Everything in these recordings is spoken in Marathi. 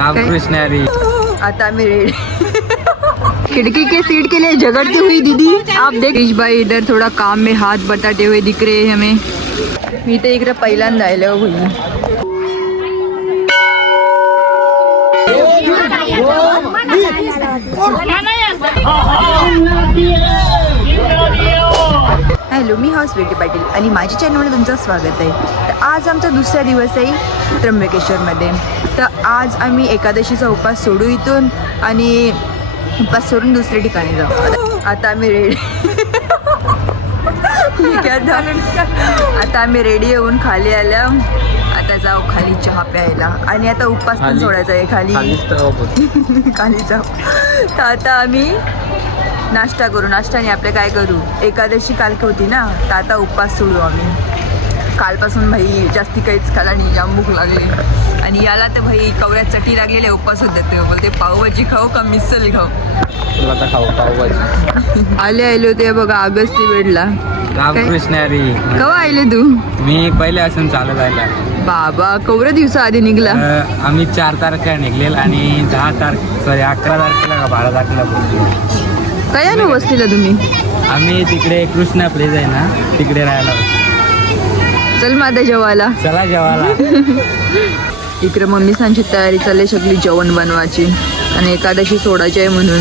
रामकृष्ण हरी। आता आम्ही रेडी। खिड़की के सीट के लिए झगड़ती हुई दीदी आप देख। ऋष भाई इधर थोड़ा काम में हाथ बटाते हुए दिख रहे हैं हमें। मी तर इकडे पहिल्यांदा आले हो भाई। हॅलो, मी हाऊस स्वीटी पाटील आणि माझ्या चॅनलमध्ये तुमचं स्वागत आहे। तर आज आमचा दुसरा दिवस आहे त्र्यंबकेश्वरमध्ये। तर आज आम्ही एकादशीचा उपवास सोडू इथून आणि उपवास सोडून दुसऱ्या ठिकाणी जाऊ। आता आम्ही रेडी। आता आम्ही रेडी होऊन खाली आल्या। आता जाऊ खाली चहा प्यायला आणि आता उपवास पण सोडायचा आहे खाली खाली जाऊ। तर आता आम्ही नाश्ता करू। नाश्त्याने आपले काय करू, एकादशी काल होती ना, तर आता उपवास सोडू आम्ही। कालपासून भाई जास्ती काहीच खाला नाही, जाम भूक लागली आणि याला तर भाई कवऱ्यात चटी लागलेले उपवास होत जाते। बोलते पावभाजी खाऊ का मिसल खाऊ? आता खाऊ पावभाजी। आले ते बघा अगस्ती बेडला। रामकृष्ण हरी। केव्हा आले तू? मी पहिले असून चालत आल्या बाबा कवऱ्या दिवसा आधी निघला। आम्ही 4 तारखेला निघलेल आणि 11 तारखेला का 12 तारखेला पोहोचलो। काय ना वस्तीला तुम्ही? आम्ही तिकडे कृष्णा प्लेस आहे ना, तिकडे राहायला। चल माझ्या जेवायला। चला जेवायला। इकडे मम्मी सांची तयारी चालली सगळी जेवण बनवायची आणि एकादशी सोडायची आहे म्हणून।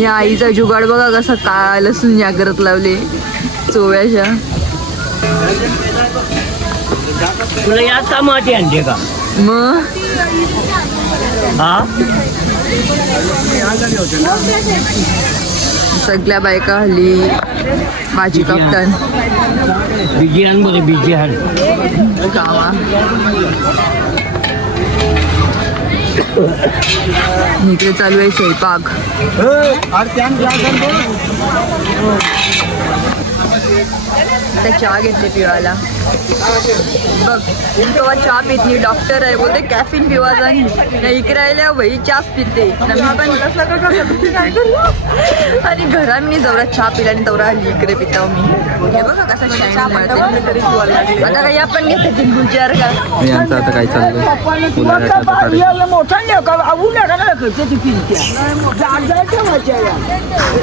या आईचा जुगाड बघा कसा का लसूण या करत लावले चोव्याच्या। तुला यात कामाची आणते का मग हा? सगळ्या बायका हल्ली माझी कप्तान बिजियान मध्ये बिजियान कामा। इकडे चालू आहे स्वयंपाक। आता चहा घेतले पिवायला। बघ तेव्हा चहा पित नाही, डॉक्टर आहे बोलते कॅफिन पिवा जाईल नाही। इकडे राहिल्या भाई चहाच पिते आणि घरा मी जवरा चहा पिला आणि तेवढा हल्ली इकडे पिता मी। हे बघा कसा शाईन मिळते। आता काही आपण घेते ती गुजर का यांचं आता काय चाललंय?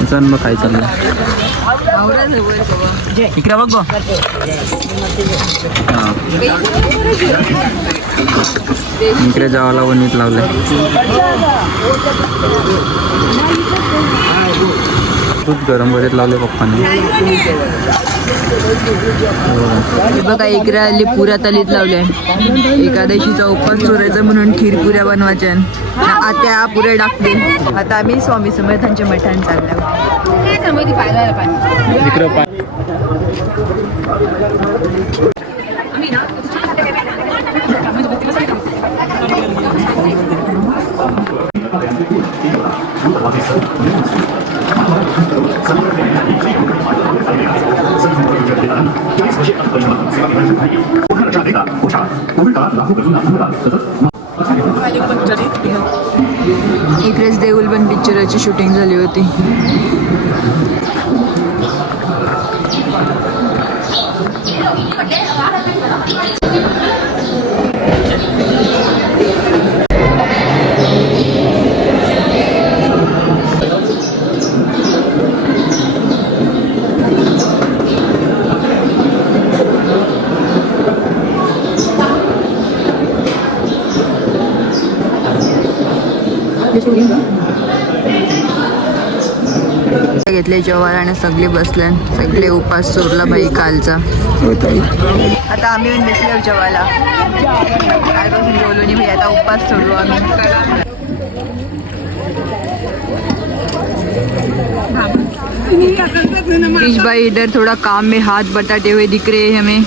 जन्म काय चाललंय इकडे बघ गो। इकडे जावाला वणीत लावलंय। खूप गरम वरीत लावले पप्पाने। बघा इकडे आले पुऱ्या तालीत लावल्या। एकादशीचा उपवास सोडायचा म्हणून खीरपुऱ्या बनवायच्या। आता पुऱ्या टाकते। आता आम्ही स्वामी समर्थांच्या मठान चाललो। इकडेच देऊलबन पिक्चरची शूटिंग झाली होती। घेतले जेवायला आणि सगळे बसले। सगळे उपास सोडला भाई कालचा। आता आम्ही बसले जेवायला। कालपासून जेवलो नाही भाई, आता उपास सोडू आम्ही। ऋष भाई इधर थोड़ा काम में हाथ बटाते हुए दिख रहे हैं हमें।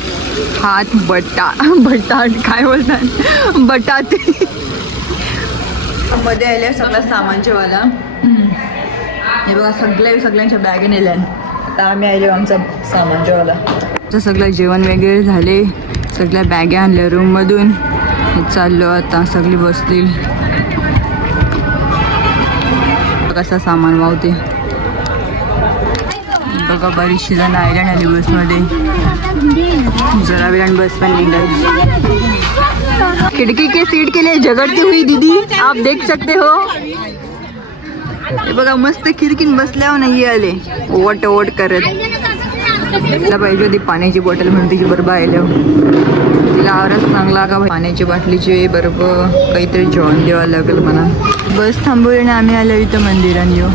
हाथ बटाट काय बोलतात बटाते। मध्ये आले सगळं सामान जेवायला। हे बघा सगळ्यांच्या बॅगे नेल्या। आता आम्ही आलो आमचा सामान जेवायला। सगळं जेवण वगैरे झाले, सगळ्या बॅगे आणल्या रूम मधून। चाललो आता सगळी बसतील। कसा सामान वावते बघा। बरीचशी जण आयलंड आली बसमध्ये। जरा वेळाने बस पण निघाली। खिड़की के सीट के लिए झगड़ती हुई दीदी आप देख सकते हो. हे बघा मस्त खिडकीन बसल्यावर नाही आले ओट ओट करत. तिला पाहिजे होती पाण्याची बॉटल म्हणून तिची बरोबर आल्यावर तिला आवरच सांगला का पाण्याची बाटलीची बरोबर काहीतरी जेवण द्यावं लागेल म्हणा. बस थांबवली आणि आम्ही आलो इथं मंदिरात येऊ.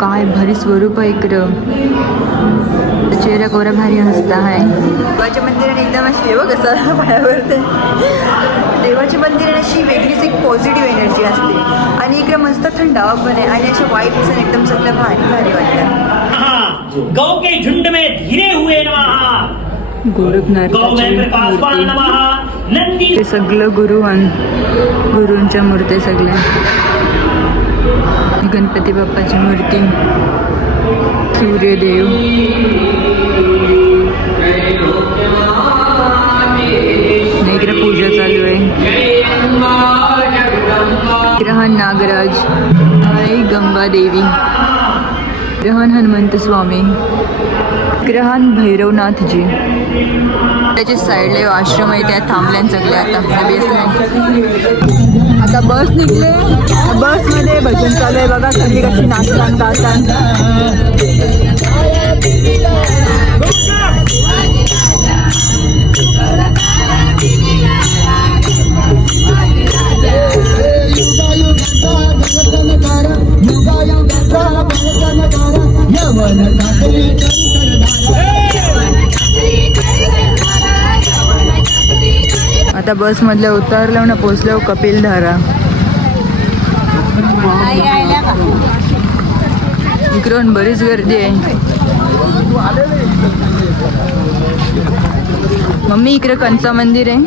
काय भारी स्वरूप आहे इकडं. चेहरा कोरा भारी हसता आहे. देवाच्या मंदिराने एकदम अशी आहे बघ कसं पायावरते. देवाच्या मंदिराने अशी वेगळीच एक पॉझिटिव्ह एनर्जी असते आणि इकडे मस्त थंडावा पण आहे आणि अशा वाईब्स एकदम सगळं भारी भारी वाटतं. गौ के झुंड में धीरे हुए नमः. गोरखनाथाची मूर्ती ते सगळं गुरूंच्या मूर्ती सगळ्या. गणपती बाप्पाची मूर्ती, सूर्यदेव, इकडे पूजा चालू आहे. ग्रहण नागराज, आई गंगा देवी, ग्रहण हनुमंत स्वामी, ग्रहण भैरवनाथजी. त्याच्या साईडला आश्रम आहे त्या थांबल्यान सगळे आता बेसमेंट. आता बस निघले. बसमध्ये भजन चालू आहे बघा. सगळी कशी नाचतान गातान. आता बस मधल्या उतरल्यावर ना पोचल्यावर कपिलधारा. इकडून बरीच गर्दी आहे. मम्मी इकडे कंचा मंदिर आहे.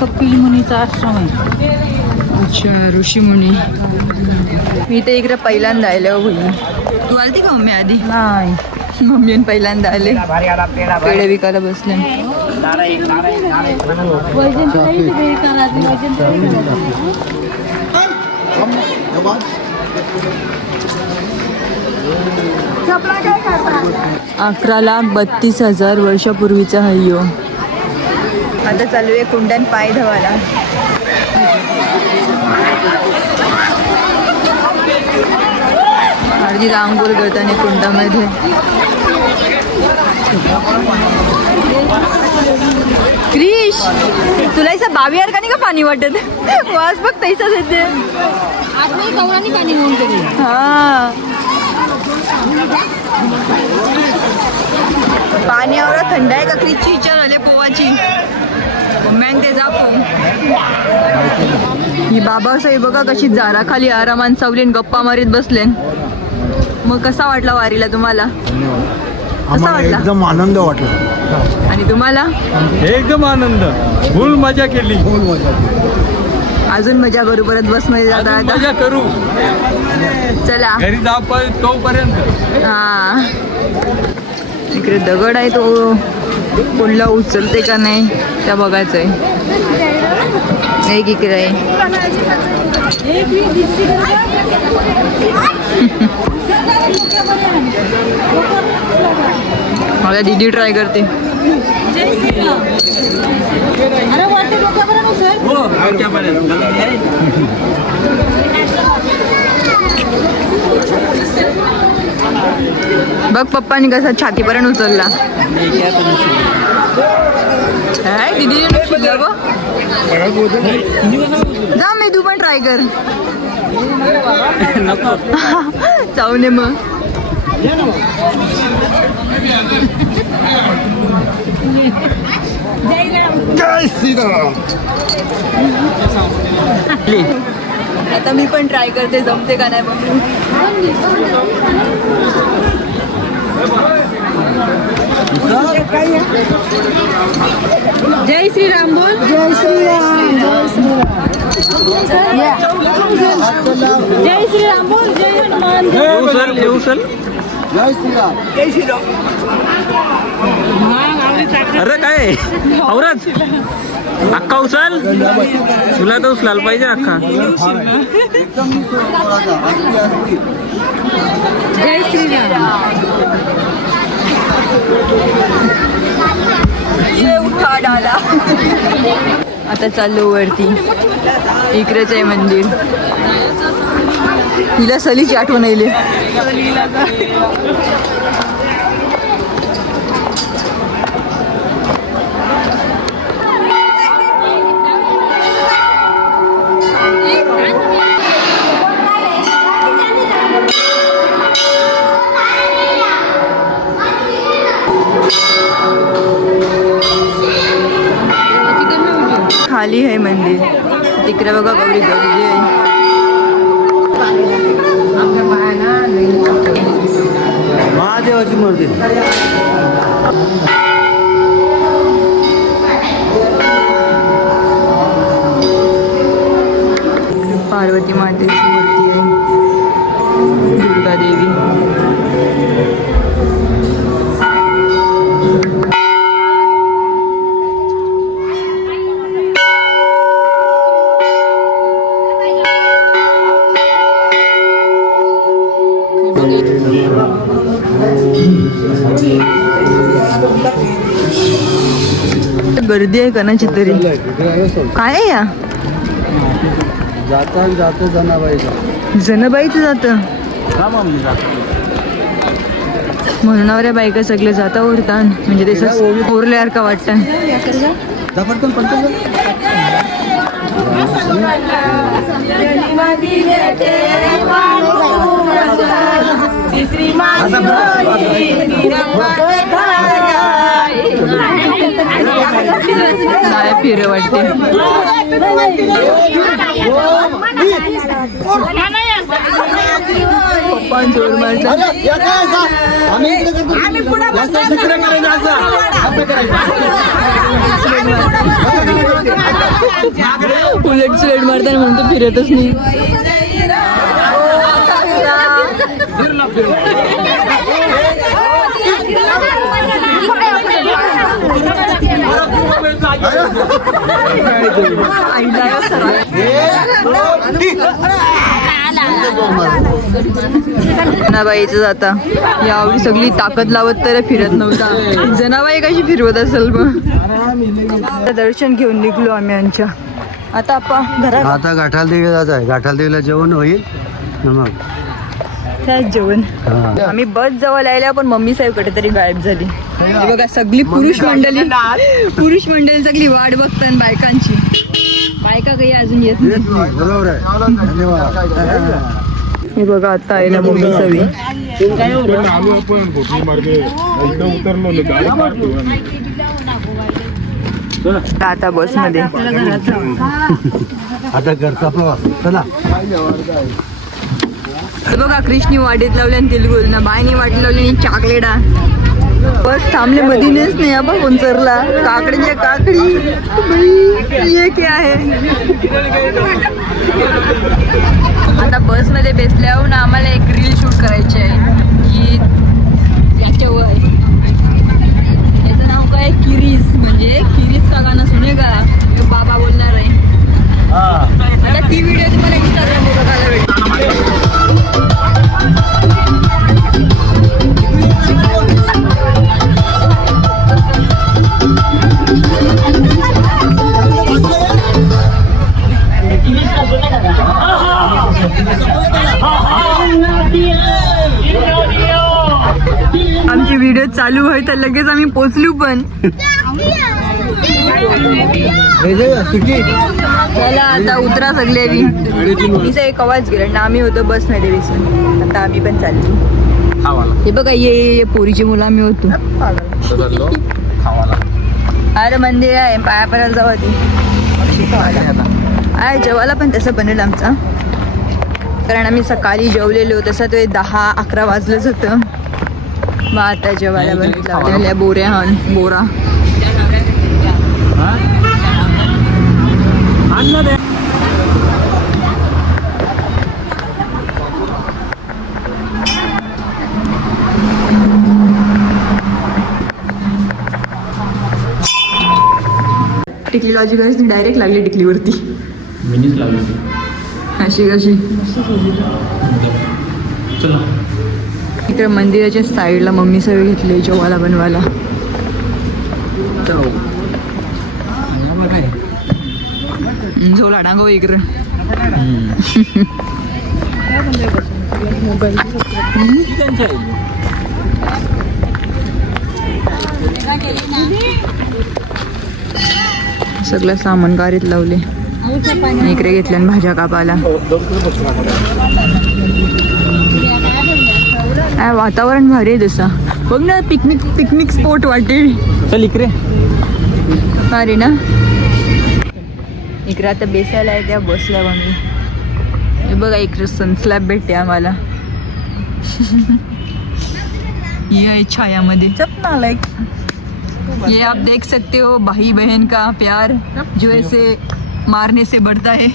कपिल मुनीचा आश्रम आहे. अच्छा ऋषी मुनी. मी तर इकडे पहिल्यांदा आले हो भाई. तू आलती का मम्मी आधी? नाही. मम्मी पहिल्यांदा आले. पेढे विकायला बसले. अकरा लाख 32,000 वर्षापूर्वीचा हय्यो. आता चालू आहे कुंडन पाय धवाला. अर्धी आंघोळ करताना कुंडामध्ये. क्रिश तुला इथं 22,000 का नाही का पाणी वाटत? वास बघ तैसाच येते. हा पाणी एवढं थंड आहे का? क्रिशची इच्छा झाली पोवाची. मॅंग ते जा ही बाबासाहेब बघा कशी झाडाखाली आरामान सावलीन गप्पा मारीत बसले. मग कसा वाटला वारीला तुम्हाला? कसा वाटला? एकदम आनंद वाटला. आणि तुम्हाला? एकदम आनंद. फुल मजा केली. अजून मजा करू परत बस मध्ये जाता मजा करू. चला घरी जा तोपर्यंत. हा इकडे दगड आहे तो कोणला उचलते का नाही त्या बघायचंय. एक इकडे आहे. मला दीदी ट्राय करते. बघ पप्पानी कसा छातीपर्यंत उचलला. दीदी जा मी तू पण ट्राय कर. जाऊ नये मग. जय श्रीराम. आता मी पण ट्राय करते जमते का नाही मग. जय श्रीराम बोल. जय श्रीराम. जय श्रीराम बोल. जय हनुमान. जय श्रीराम. जय श्रीराम. अरे काय औरच अक्का उचल, तुला तर उचलायला पाहिजे अक्का. एकदम थोडासा असती. जय श्रीराम. ये उठा डाला. आता चाललो वरती. इकडेच आहे मंदिर. हिला सलीची आठवण येईल. खाली आहे मंदिर. तिकडे बघा गौरी गर्दी आहे. महादेवाची मूर्ती. पार्वती मातेची मूर्ती आहे. दुर्गा देवी. गर्दी आहे कणाची तरी. काय आहे या जातो जनाबाईचा. जनाबाईचं जातं म्हणणाऱ्या बायका सगळे जाता उरतात. म्हणजे ते ओरल्यासारखं वाटतं. पटकन पटकन. काय फिर वाटते. पप्पा जोर मारतात. उलट सुलट मारताना म्हणतो फिरतच नाही. जनाबाईचं जाता यावेळी सगळी ताकद लावत तर फिरत नव्हता. जनाबाई कशी फिरवत असेल मग. दर्शन घेऊन निघलो आम्ही आमच्या. आता आपण घरात आता गाठाल देवीला जात आहे. गाठाल देवीला जेवण होईल मग काय जेवण. आम्ही बस जवळ आल्या पण मम्मी साहेब कुठेतरी गायब झाली. हे बघा सगळी पुरुष मंडळी सगळी वाट बघतात बायकांची. बायका काही अजून येत नाही. बरोबर आहे. धन्यवाद. हे बघा आता आहे ना मम्मी सवी. आता बस मध्ये आता घरचा प्रवास. चला. हे बघा कृष्णी वाटेत लावल्या आणि तेलगू ना बायने वाटेत लावली आणि चाकलेडा. बस थांबले मधीनेच नाही आपण कोणचरला. काकडी काकडी ये क्या आहे. आता बस मध्ये बसल्यावर ना आम्हाला एक रील शूट करायची आहे की याच्यावर. याचं नाव काय किरीस. म्हणजे किरीस का गाणं सुने का बाबा बोलणार आहे. आता ती व्हिडिओ तुम्हाला इंस्टाग्रामवर बघायला भेटेल. आमची व्हिडिओ चालू आहे तर लगेच आम्ही पोचलो पण. चला आता उतरा सगळे. तिचा एक आवाज गेला ना. आम्ही होतो बस मध्ये बसून. आता आम्ही पण चाललो. हे बघा ये पोरीची मुलं आम्ही होतो. अरे मंदिर आहे पाया पडायला जावं ती. आहे जेवायला पण तसं बनेल आमचा. कारण आम्ही सकाळी जेवलेलो तसं ते 10-11 वाजलंच होतं. मग आता जेवायला बनवल्या बोऱ्या बोरा. टिकलीला भाजी करायची डायरेक्ट लागली टिकलीवरती. मिनीच लागली. अशी कशी चला. इकडे मंदिराच्या साईडला मम्मी सगळे घेतले जेवायला बनवायला. झोला डांगो इकडे. सगळं सामान गाडीत लावले. इकडे घेतल्या भाज्या कापायला. वातावरण भारी आहे तसं. बघ ना पिकनिक स्पॉट वाटेल. चल इकडे. भारी ना. इकडे आता बेसायला आहे त्या बसल्या आम्ही. हे बघा इकडे सनस्लॅब भेटते आम्हाला. ये है छाया मध्ये. ये आप देख सकते हो भाई बहन का प्यार जो ऐसे मारने से बढ़ता है.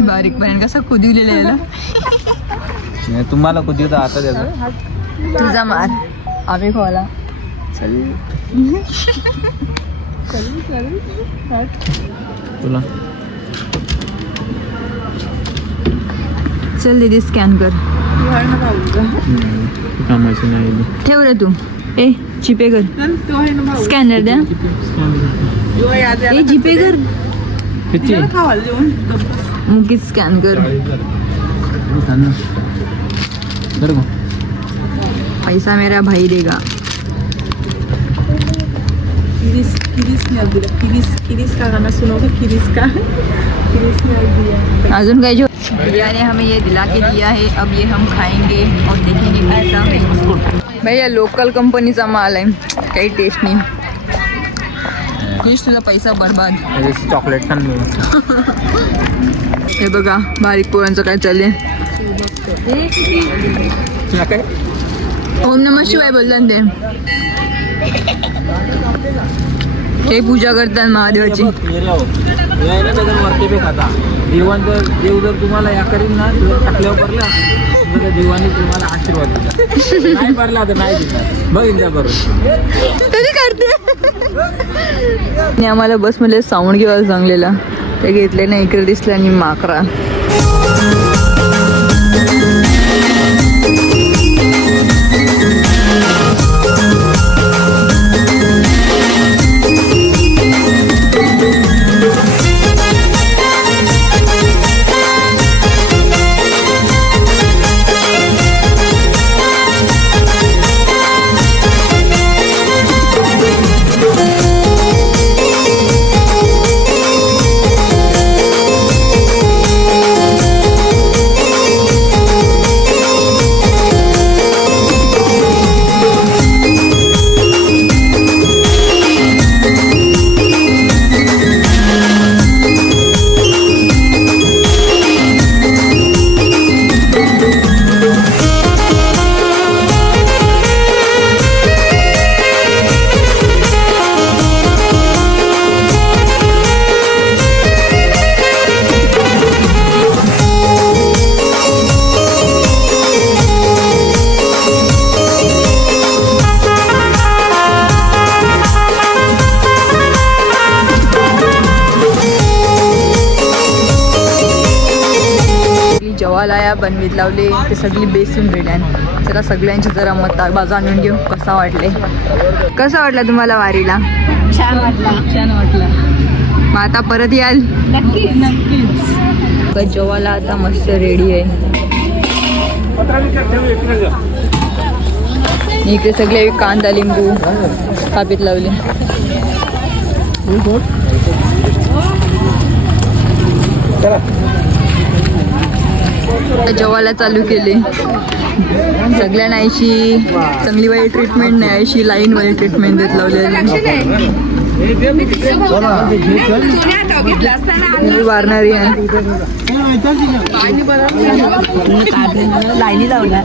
बारीक बहन कसा कुदिवलेला याला. तुम्हाला कुठे आता द्यायचा. तुझा मार आम्ही खोला. चल तुला चल दीदी स्कॅन कर. कामाची नाही. ठेव रे तू. ए जीपे कर. स्कॅनर द्या. ए जीपे कर. मुकीच स्कॅन कर. पैसा मेरा भाई देगा. अजून काय जो भैया ने हमें ये दिला के दिया है. अब ये हम खाएंगे और देखेंगे कैसा. भैया लोकल कंपनीचा माल आहे. काही टेस्ट नाही. तुझा पैसा बर्बाद. चॉकलेट खान. हे बघा बारीक पोरांचं काय चाललंय. ओम नमः शिवाय बोलतात ते. हे पूजा करतात महादेवाची. देव जर तुम्हाला या करीन ना टाकल्यावर भरला देवाने तुम्हाला आशीर्वाद दिला. नाही भरला तर नाही दिला. बघितलं त्या बरोबर तरी करते. आम्हाला बसमध्ये साऊंड घेवायला सांगलेला. ते घेतले ना. इकडे दिसले आणि माकरा. जेवायला बनवीत लावले. ते सगळी बेसून रेड्यान. चला सगळ्यांची जरा मत जाणून घेऊ. कसा वाटले. कसा वाटला तुम्हाला वारीला. छान वाटला. मग आता परत याल. नक्कीच. जेवायला आता मस्त रेडी आहे. इकडे सगळे कांदा लिंबू कापीत लावले. जेवायला चालू केले. सगळ्यांना अशी चांगली वाईट ट्रीटमेंट नाही. अशी लाईन वाईट ट्रीटमेंट देत लावलेली. मी वारणारी आहे. लाईनी लावला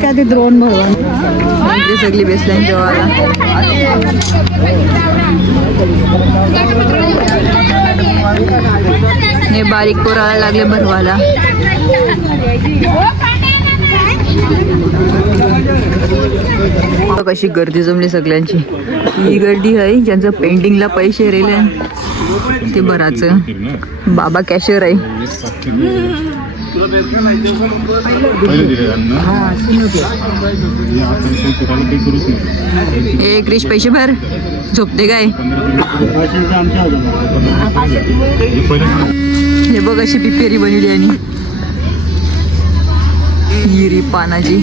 काय ते द्रोण भरवून इथे सगळी बेसलाईन जेवायला. हे बारीक पोराला लागले भरवाला. कशी गर्दी जमली सगळ्यांची. ही गर्दी आहे ज्यांचं पेंटिंगला पैसे राहिले ते भराचं. बाबा कॅशियर आहे. ए क्रिश पैसे भर. झोपते काय? हे बघ अशी पिपेरी बनवली आणि हिरी पानाची.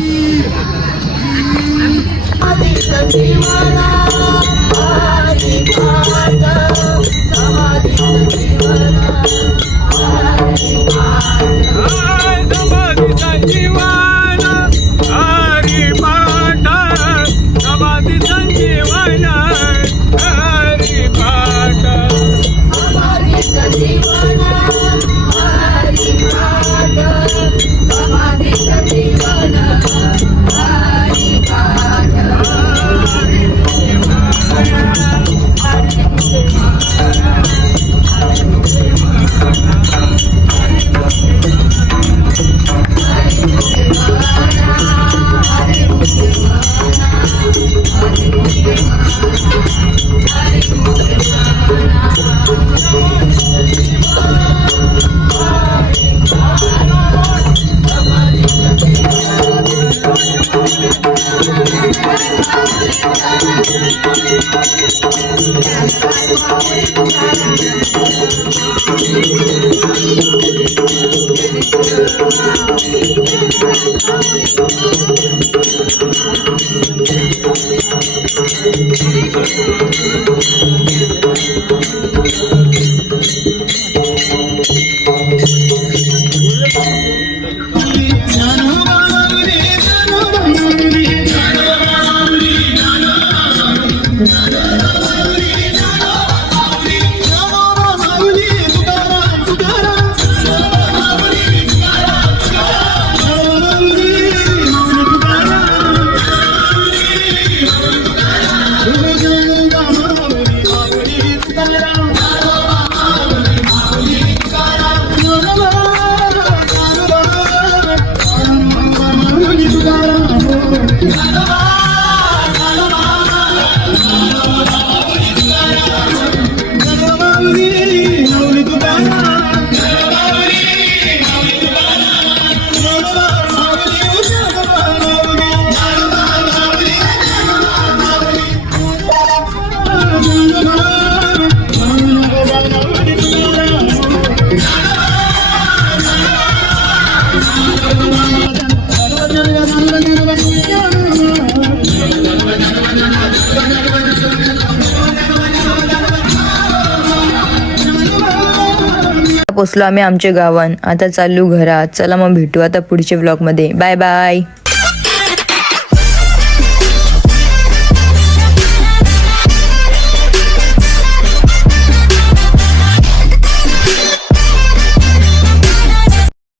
पोचलो आम्ही आमच्या गावात. आता चालू घरात. चला मग भेटू आता पुढच्या व्लॉग मध्ये. Bye bye.